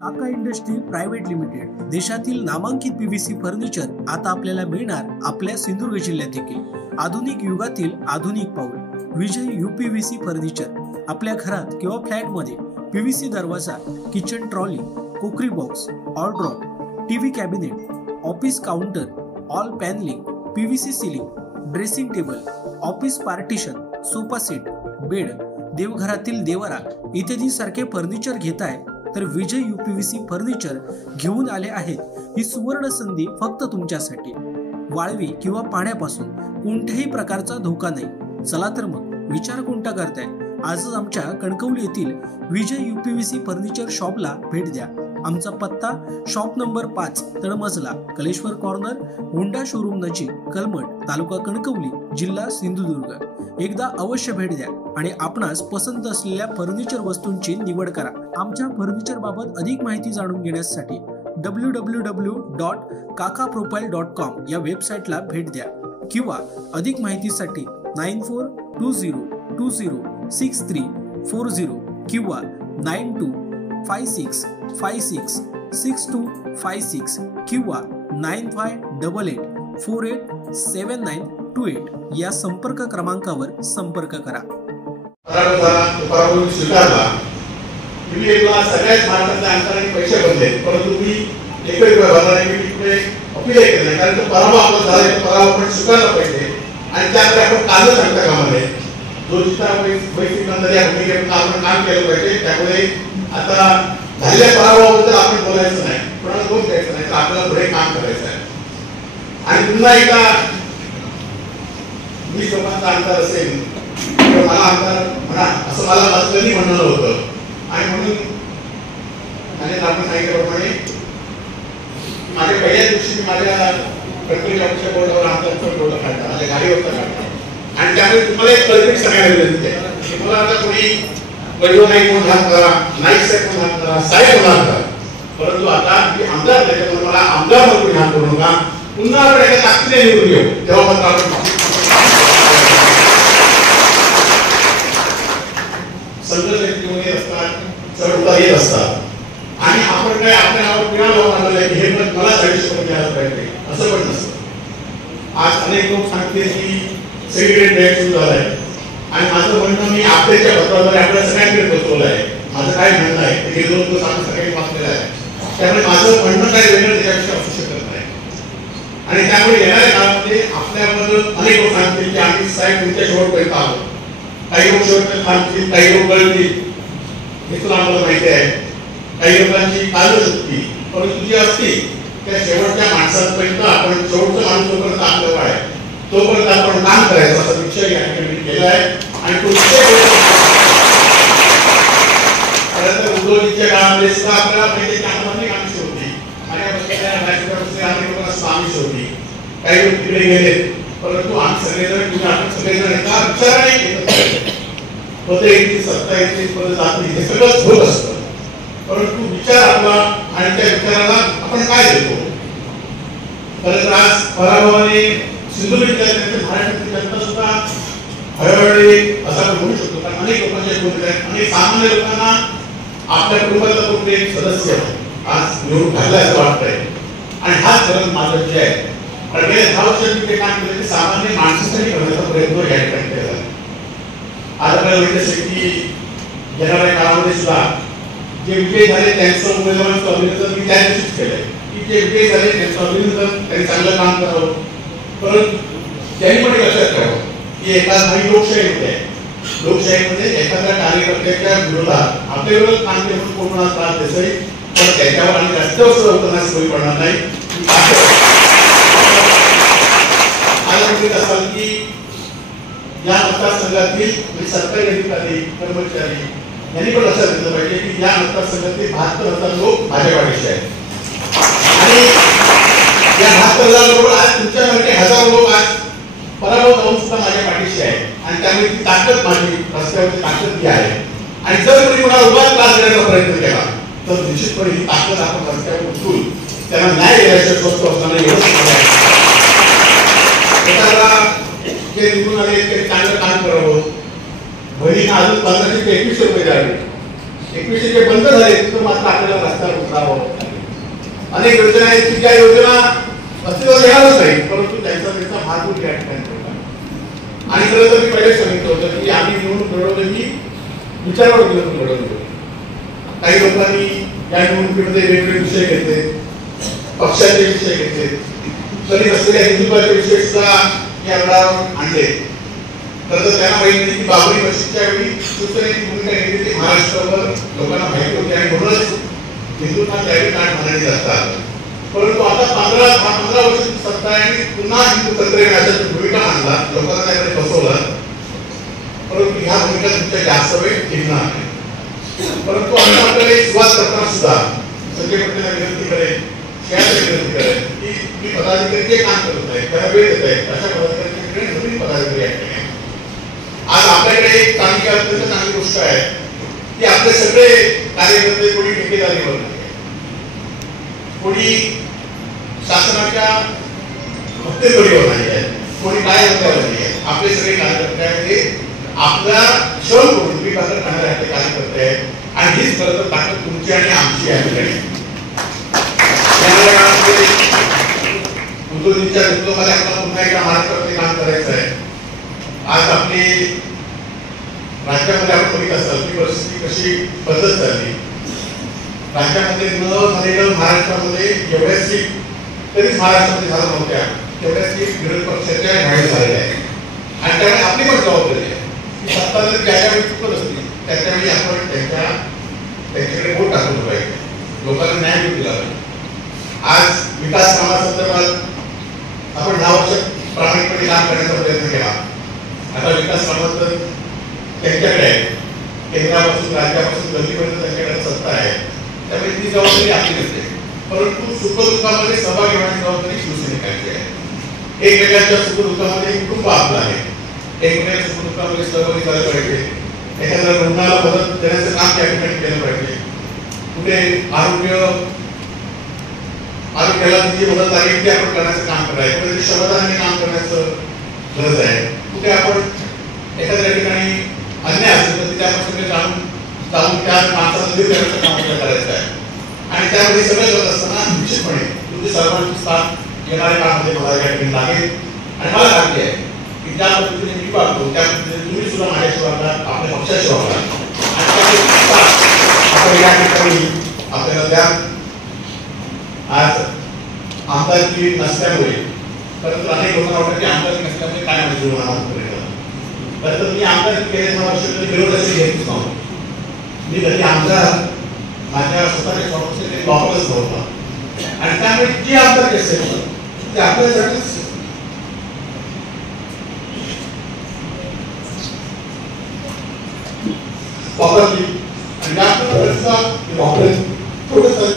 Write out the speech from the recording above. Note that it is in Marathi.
काका इंडस्ट्री प्रायव्हेट लिमिटेड देशातील नामांकित पीव्हीसी फर्निचर आता आपल्याला मिळणार आपल्या सिंधुदुर्ग जिल्ह्यात देखील। आधुनिक युगातील आधुनिक पाऊल विजय यूपीव्हीसी फर्निचर। आपल्या घरात किंवा फ्लॅट मध्ये पीव्हीसी दरवाजा, किचन ट्रॉली, कुकरी बॉक्स, ऑलड्रॉप, TV cabinet, office counter, all panelling, PVC ceiling, dressing table, office partition, sofa set, bed, देवघरातील देवरा इत्यादी सारखे फर्निचर घेताय तर विजय यूपीव्हीसी फर्निचर घेऊन आले आहेत। ही सुवर्ण संधी फक्त तुमच्यासाठी। वाळवी किंवा पाण्यापासून कोणत्याही प्रकारचा धोका नाही। चला तर मग विचार कोणता करताय, आजच आमच्या कणकवली येथील विजय यूपीव्हीसी फर्निचर शॉपला भेट द्या। आमचा पत्ता शॉप नंबर 5 तळमजला, कलेश्वर कॉर्नर, होंडा शोरूम नजीक, कलमट, तालुका कणकवली, जिल्हा सिंधुदुर्ग। एकदा अवश्य भेट द्या आणि आपणास पसंत असलेल्या फर्निचर वस्तूंची निवड करा। आमच्या फर्निचर बाबत अधिक माहिती जाणून घेण्यासाठी www.kakaprofile.com या वेबसाईटला भेट द्या किंवा अधिक माहितीसाठी 9420206340 किंवा 9256566256 किंवा 9588487928 या संपर्क क्रमांकावर संपर्क करा। तुम्ही सगळ्यात महाराष्ट्रातल्या अंतराने पैसे भरले, परंतु मी एकही रुपया भरला नाही। मी तिकडे अपील केलं नाही, कारण तो पराभव आपला झाला, पराभव आपण स्वीकारला पाहिजे आणि त्याकडे आपण कालच सांगता कामा नये। जो जिता वैयक्तिक या भूमिकेत आपण काम केलं पाहिजे। त्यामुळे आता झालेल्या पराभवाबद्दल आपण बोलायचं नाही, कोणाला दोष द्यायचं नाही, तर आपल्याला पुढे काम करायचं आहे। आणि पुन्हा एकदा मी लोकांचा अंतर असेल तर मला अंतर म्हणा असं मला कधी म्हणणं होतं। आणि म्हणून आपण सांगितल्याप्रमाणे माझ्या पहिल्या दिवशी माझ्या कणकवली ऑफिसच्या बोर्डावर आमचा बोर्ड काढला, माझ्या गाडीवरचा काढला। आणि त्यामुळे तुम्हाला एक कल्पित सांगायला विनंती आहे, तुम्हाला आता कोणी वैभव नाही कोण हात करा, नाईक साहेब कोण हात करा, साहेब कोण हात करा, परंतु आता मी आमदार त्याच्यामुळे मला आमदार म्हणून हात करू नका। पुन्हा आपण एका ताकदीने निवडून येऊ, तेव्हा मात्र आपण संघर्ष जीवनात असतात, चढउतार येत असतात। आणि आपण काय आपल्या नावावर पिढा लावून आणलं की हे पण मला 40 रुपये द्यायला पाहिजे असं पण नसतं। आज अनेक लोक सांगते की सेक्रेटरी डेट सुरू झालाय आणि माझं म्हणणं मी आपल्याच्या पत्राद्वारे आपल्या सगळ्यांकडे पोहोचवलं आहे। माझं काय म्हणणं आहे ते गेलो होतो आपण सगळ्यांनी वाचलेलं आहे, त्यामुळे माझं म्हणणं काय वेगळं त्याच्यापेक्षा असू शकत नाही। आणि त्यामुळे येणाऱ्या काळामध्ये आपल्याबद्दल अनेक लोक सांगतील की आम्ही साहेब तुमच्या शेवटपर्यंत आलो, काही लोक शेवटपर्यंत थांबतील, काही लोक गळतील, हे तुला आम्हाला माहिती आहे। काही लोकांची कालशक्ती परंतु जी असते त्या शेवटच्या माणसांपर्यंत आपण शेवटचा माणूस जोपर्यंत आपल्याला आहे तोपर्यंत आपण काम करायचं असा निश्चय या ठिकाणी केला आहे। आणि तो निश्चय उद्योगीच्या काळामध्ये सुद्धा आपल्याला माहिती की आम्हाला कामशी होती आणि अनेक लोकांना स्वामीच होती, काही लोक तिकडे गेले, परंतु आम्ही सगळेजण आपण सगळेजण एका विचाराने पदे येतील, सत्ता येतील, पद जातील, हे सगळं होत असतं, परंतु विचार आपला आणि त्या विचाराला आपण काय देतो। खरं तर आज पराभवाने सिंधुदुर्ग जिल्ह्यातील महाराष्ट्रातील जनता सुद्धा हळहळली असं आपण म्हणू शकतो, कारण अनेक लोकांचे भूमिका आहेत। अनेक सामान्य लोकांना आपल्या कुटुंबाचा कोणते एक सदस्य आज निवडून घालला असं वाटतंय आणि हाच खरंच माझा विजय आहे। कारण गेल्या 10 वर्षात मी ते काम केलं ते सामान्य माणसासाठी करण्याचा प्रयत्न या ठिकाणी केला। आज आपल्याला माहिती असेल की येणाऱ्या काळामध्ये सुद्धा जे विजय झाले त्यांचं उमेदवारांचं अभिनंदन मी त्या दिवशीच केलंय की जे विजय झाले त्यांचं अभिनंदन, त्यांनी चांगलं काम करावं, परंतु त्यांनी पण लक्षात ठेवावं की एखाद भाई लोकशाहीमध्ये आहे, लोकशाहीमध्ये एखाद्या कार्यकर्त्याच्या विरोधात आपल्याविरोधात काम केलं म्हणून कोणाला त्रास देसाई, पण त्याच्यावर आणि रस्त्यावर सुद्धा उतरण्यास सोयी पडणार नाही। आज म्हणत असाल की या मतदारसंघातील सरकारी अधिकारी, कर्मचारी यांनी पण लक्षात घेतलं पाहिजे की या मतदारसंघातील 72,000 लोक माझ्या पाठीशी आहेत आणि या 72,000 लोक आज तुमच्यासारखे हजारो लोक आज पराभव जाऊन सुद्धा माझ्या पाठीशी आहेत आणि त्यामुळे ती ताकद माझी रस्त्यावरची ताकद ती आहे। आणि जर कोणी कोणाला उभा त्रास देण्याचा प्रयत्न केला तर निश्चितपणे ही ताकद आपण रस्त्यावर उचलून त्यांना न्याय देण्याच्या स्वस्त असताना जे निघून आले ते चांगलं काम करावं। बहिणींना अजून 1500 ते 2100 रुपये द्यावे, 2100 बंद झाले तर मात्र आपल्याला रस्त्यावर अनेक योजना आहेत की ज्या योजना अस्तित्वात येणारच नाही, परंतु त्यांचा भागपूर या ठिकाणी करतात. आणि खरं तर मी पहिले सांगितलं होतं की आम्ही निवडणूक लढवलं की विचारावर निवडणूक लढवली. काही लोकांनी या निवडणुकीमध्ये वेगवेगळे विषय घेतले, पक्षाचे विषय घेतले, तरी असलेल्या हिंदुत्वाचे विषय सुद्धा या लढावर आणले. खरं तर त्यांना माहिती नाही की बाबरी मशीदच्या वेळी शिवसेनेची भूमिका घेतली ती महाराष्ट्रावर लोकांना माहिती होती आणि म्हणूनच हिंदुत्व त्यावेळी काळ मानले जातात. परंतु आता 15 वर्षाची सत्ता आहे आणि पुन्हा हिंदू तंत्रज्ञानाची भूमिका मांडला, लोकांना त्याकडे फसवलं. परंतु ह्या भूमिका तुमच्या जास्त वेळ टिकणार नाही. परंतु आता आपल्याला एक सुरुवात करताना सुद्धा संजय पटेलला विनंती करेल, विनंती करेल की मी पदाधिकारी जे काम करत आहे त्याला वेळ देत आहे, अशा पदाधिकाऱ्यांकडे नवीन पदाधिकारी आहेत. आज आपल्याकडे एक चांगली अत्यंत चांगली गोष्ट आहे की आपले सगळे कार्यकर्ते कोणी ठेकेदारीवर नाही, कोणी शासनाच्या हप्तेखोरीवर नाही आहे, कोणी काय हप्त्यावर नाही आहे. आपले सगळे कार्यकर्ते आपला श्रम करून तुम्ही कसं करणारे आपले कार्यकर्ते आहेत. आणि हीच खरं तर ताकद तुमची आणि आमची आहे. उद्योगीच्या नेतृत्वामध्ये आपल्याला पुन्हा एकदा महाराष्ट्रामध्ये काम करायचं आहे. आज आपली राज्यामध्ये आपण बघित असाल की परिस्थिती कशी बदलत चालली. राज्यामध्ये न झालेलं महाराष्ट्रामध्ये एवढ्या सीट तरीच महाराष्ट्रामध्ये झाल्या नव्हत्या, तेवढ्या सीट विरोधी पक्षाच्या जाहीर झालेल्या आहेत. आणि त्यामुळे आपली पण जबाबदारी आहे की सत्ता जर ज्यावेळी चुकत असतील त्याच्यावेळी आपण त्यांच्याकडे वोट टाकलं पाहिजे, लोकांना न्याय मिळू दिला पाहिजे. आज विकास कामासंदर्भात आपण 10 वर्ष प्रामाणिकपणे काम करण्याचा प्रयत्न केला. आता विकास कामात तर त्यांच्याकडे आहे, केंद्रापासून राज्यापासून गल्लीपर्यंत त्यांच्याकडे सत्ता आहे, त्यामुळे ती जबाबदारी आपली नसते. परंतु सुखदुःखामध्ये सहभाग घेण्याची जबाबदारी शिवसैनिकांची आहे. एकमेकांच्या सुखदुःखामध्ये कुटुंब आपलं आहे, एकमेकांच्या सुखदुःखामध्ये सहभागी झालं पाहिजे. एखाद्या रुग्णाला मदत देण्याचं काम त्या ठिकाणी केलं पाहिजे. कुठे आरोग्याला जी मदत लागेल ती आपण करण्याचं काम करायचं, कुठे श्रमदानाने काम करण्याचं गरज आहे. कुठे आपण एखाद्या ठिकाणी अन्याय असेल तर त्यापासून जाऊन त्या माणसाला दूर करण्याचं काम करायचं आहे. आणि त्यामध्ये सगळं करत असताना निश्चितपणे तुमचे सर्वांची साथ येणाऱ्या काळामध्ये मला या ठिकाणी लागेल. आणि मला खात्री आहे की ज्या पद्धतीने मी वागतो त्या पद्धतीने तुम्ही सुद्धा माझ्याशी वागला, आपल्या पक्षाशी वागला. आणि या ठिकाणी आपल्याला त्या आज आमदारकी नसल्यामुळे परंतु अनेक लोकांना वाटतं की आमदारकी नसल्यामुळे काय म्हणजे तर मी आमदारकी गेले 6 वर्ष कधी विरोध असे घेतच नव्हतो. मी कधी आमदार माझ्या स्वतःच्या स्वप्नाचे वापरच नव्हता. आणि त्यामुळे जी आमदारकी असेल ते आपल्यासाठीच वापरली आणि त्या वापरेल थोडं